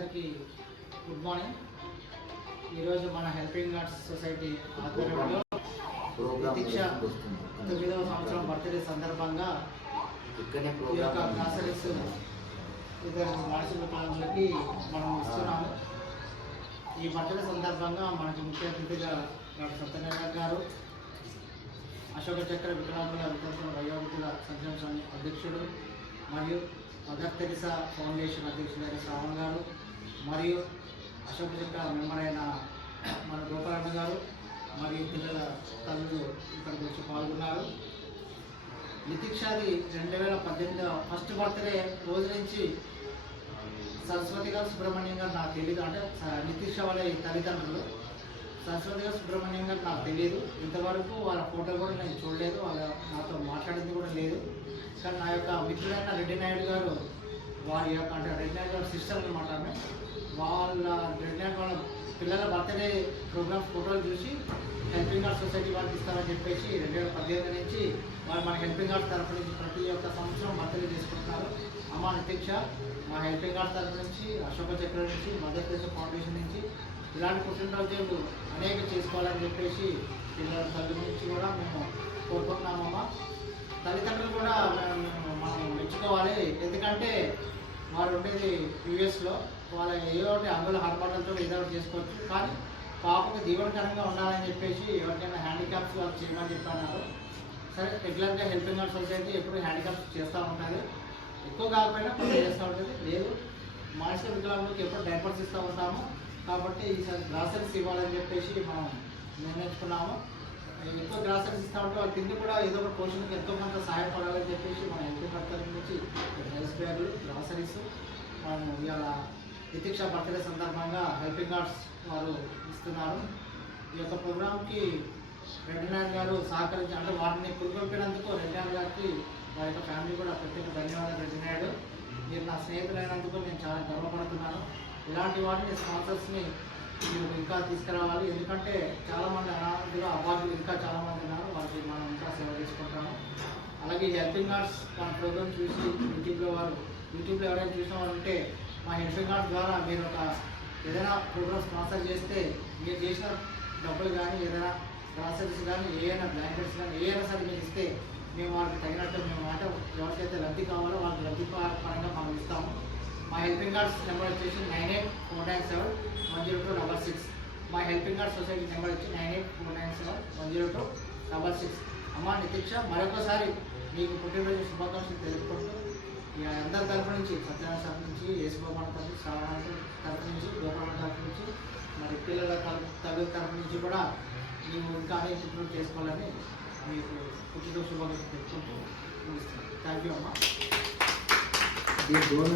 అందరికీ good morning. ఈరోజు మన హెల్పింగ్ ఆర్ట్స్ సొసైటీ ఆధ్వర్యంలో దీక్ష తొమ్మిదవ సంవత్సరం బర్త్డే సందర్భంగా ఈ యొక్క గ్రాసరీస్ ఇద్దరు మానసిక వికలాంగులకి మనం ఇస్తున్నాము. ఈ బర్త్డే సందర్భంగా మనకి ముఖ్య అతిథిగా డాక్టర్ సత్యనారాయణ గారు అశోక చక్ర వికలాంగుల వికల్పన వయోవృద్ధుల సంక్షేమ సంఘం అధ్యక్షుడు మరియు మదర్ తెరిసా ఫౌండేషన్ అధ్యక్షుడైన శ్రావణ్ గారు మరియు అశోక్ చక్ర మెంబర్ అయిన మన గోపాలన్న గారు మరియు పిల్లల తల్లులు ఇక్కడికి వచ్చి పాల్గొన్నారు. నితీక్షాది రెండు వేల పద్దెనిమిది ఫస్ట్ బర్త్డే రోజు నుంచి సరస్వతి గారు సుబ్రహ్మణ్యం గారు నాకు తెలియదు అంటే స- నితీక్ష వాళ్ళ తల్లిదండ్రులు. సరస్వతి గారు సుబ్రహ్మణ్యం గారు నాకు తెలియదు ఇంతవరకు వాళ్ళ ఫోటో కూడా నేను చూడలేదు. వాళ్ళ నాతో మాట్లాడింది కూడా లేదు. కానీ నా యొక్క మిత్రుడైన రెడ్డి నాయుడు గారు వారి యొక్క అంటే రెడ్ నాయుడు గారు సిస్టర్ అనమాట ఆమె వాళ్ళ రెడ్ నాయుడు వాళ్ళ పిల్లల బర్త్డే ప్రోగ్రామ్ ఫోటోలు చూసి హెల్పింగ్ ఆర్ట్స్ సొసైటీ వాళ్ళకి ఇస్తారని చెప్పేసి రెండు వేల పదిహేను నుంచి వాళ్ళు మన హెల్పింగ్ ఆర్ట్స్ తరఫు నుంచి ప్రతి ఒక్క సంవత్సరం బర్త్డే చేసుకుంటున్నారు. అమ్మ నితీక్ష మా హెల్పింగ్ ఆర్ట్స్ తరఫు నుంచి అశోక చక్ర నుంచి మధ్యప్రదేశ్ ఫౌండేషన్ నుంచి ఇలాంటి పుట్టినరోజులు అనేక చేసుకోవాలని చెప్పేసి పిల్లల తల్లి నుంచి కూడా మేము కోరుకుంటున్నామమ్మా తల్లిదండ్రులు కూడా మనం మెచ్చుకోవాలి. ఎందుకంటే వారు ఉండేది యూఎస్లో వాళ్ళ ఏదో ఒకటి అందులో హాస్పిటల్తో ఏదో ఒకటి చేసుకోవచ్చు. కానీ పాపకు దీవనకరంగా ఉండాలని చెప్పేసి ఎవరికైనా హ్యాండిక్యాప్స్ వాళ్ళు చేయమని చెప్పన్నారు. సరే రెగ్యులర్గా హెల్పింగ్ ఆర్ట్ సొసైటీ ఎప్పుడు హ్యాండిక్యాప్స్ చేస్తూ ఉంటుంది ఎక్కువ కాకపోయినా కొంత చేస్తూ ఉంటుంది. లేదు మానసిక వికలాంగులకు ఎప్పుడు డైపర్స్ ఇస్తూ ఉంటాము. కాబట్టి ఈసారి గ్రాసరీస్ ఇవ్వాలని చెప్పేసి మనం నిర్ణయించుకున్నాము. ఎక్కువ గ్రాసరీస్ ఇస్తా ఉంటే వాళ్ళ తిండి కూడా ఏదో ఒక పోషణకి ఎంతో కొంత సహాయపడాలని చెప్పేసి మన ఎంపీ కర్తల నుంచి రైస్ బ్యాగులు గ్రాసరీస్ మనం ఇవాళ ప్రతీక్ష బర్త్డే సందర్భంగా హెల్పింగ్ ఆర్ట్స్ వారు ఇస్తున్నారు. ఈ యొక్క ప్రోగ్రామ్కి రెడ్డినాయర్ గారు సహకరించి అంటే వారిని పురుగొల్పినందుకు రెడ్డినాయర్ గారికి వారి యొక్క ఫ్యామిలీ కూడా ప్రత్యేక ధన్యవాదాలు రెడ్డినాయుడు మీరు నా స్నేహితులైనందుకు నేను చాలా గర్వపడుతున్నాను. ఇలాంటి వాటిని స్పాన్సర్స్ని మేము ఇంకా తీసుకురావాలి. ఎందుకంటే చాలామంది అనాథులు అవార్డులు ఇంకా చాలామంది ఉన్నారు. వాళ్ళకి మనం ఇంకా సేవ చేసుకుంటాము. అలాగే హెల్పింగ్ ఆర్ట్స్ మన ప్రోగ్రామ్ చూసి యూట్యూబ్లో వారు యూట్యూబ్లో ఎవరైనా చూసిన వారు ఉంటే మా హెల్పింగ్ ఆర్ట్స్ ద్వారా మీరు ఒక ఏదైనా ప్రోగ్రామ్ స్పాన్సర్ చేస్తే మీరు చేసిన డబ్బులు కానీ ఏదైనా గ్రాసరీస్ కానీ ఏదైనా బ్లాంకెట్స్ కానీ ఏదైనా సరే మీరు ఇస్తే మేము వాళ్ళకి తగినట్టు మేము మాట ఎవరికైతే లబ్ధి కావాలో వాళ్ళకి లబ్ధి పరంగా మనం ఇస్తాము. మా హెల్పింగ్ ఆర్ట్స్ నెంబర్ వచ్చేసి nine eight four nine seven one zero two double six మా హెల్పింగ్ ఆర్ట్స్ సొసైటీ నెంబర్ వచ్చి nine eight four nine seven one zero two double six అమ్మ నితీక్ష మరొకసారి మీకు పుట్టినరోజు శుభాకాంక్షలు తెలుపుకుంటూ ఇక అందరి తరపు నుంచి సత్యనారాయణ తరపు నుంచి యేసుబాబు తరపు శ్రావణ తరపు నుంచి గోపాల తరపు నుంచి మరి పిల్లల తరపు తల్లి తరపు నుంచి కూడా ನೀವು ఇంకా అనేక ఇంప్రూవ్ చేసుకోవాలని మీకు పుట్టినరోజు శుభాకాంక్షలు తెలుపుకుంటూ ముగిస్తున్నాను. థ్యాంక్ యూ అమ్మా. దీని డోర్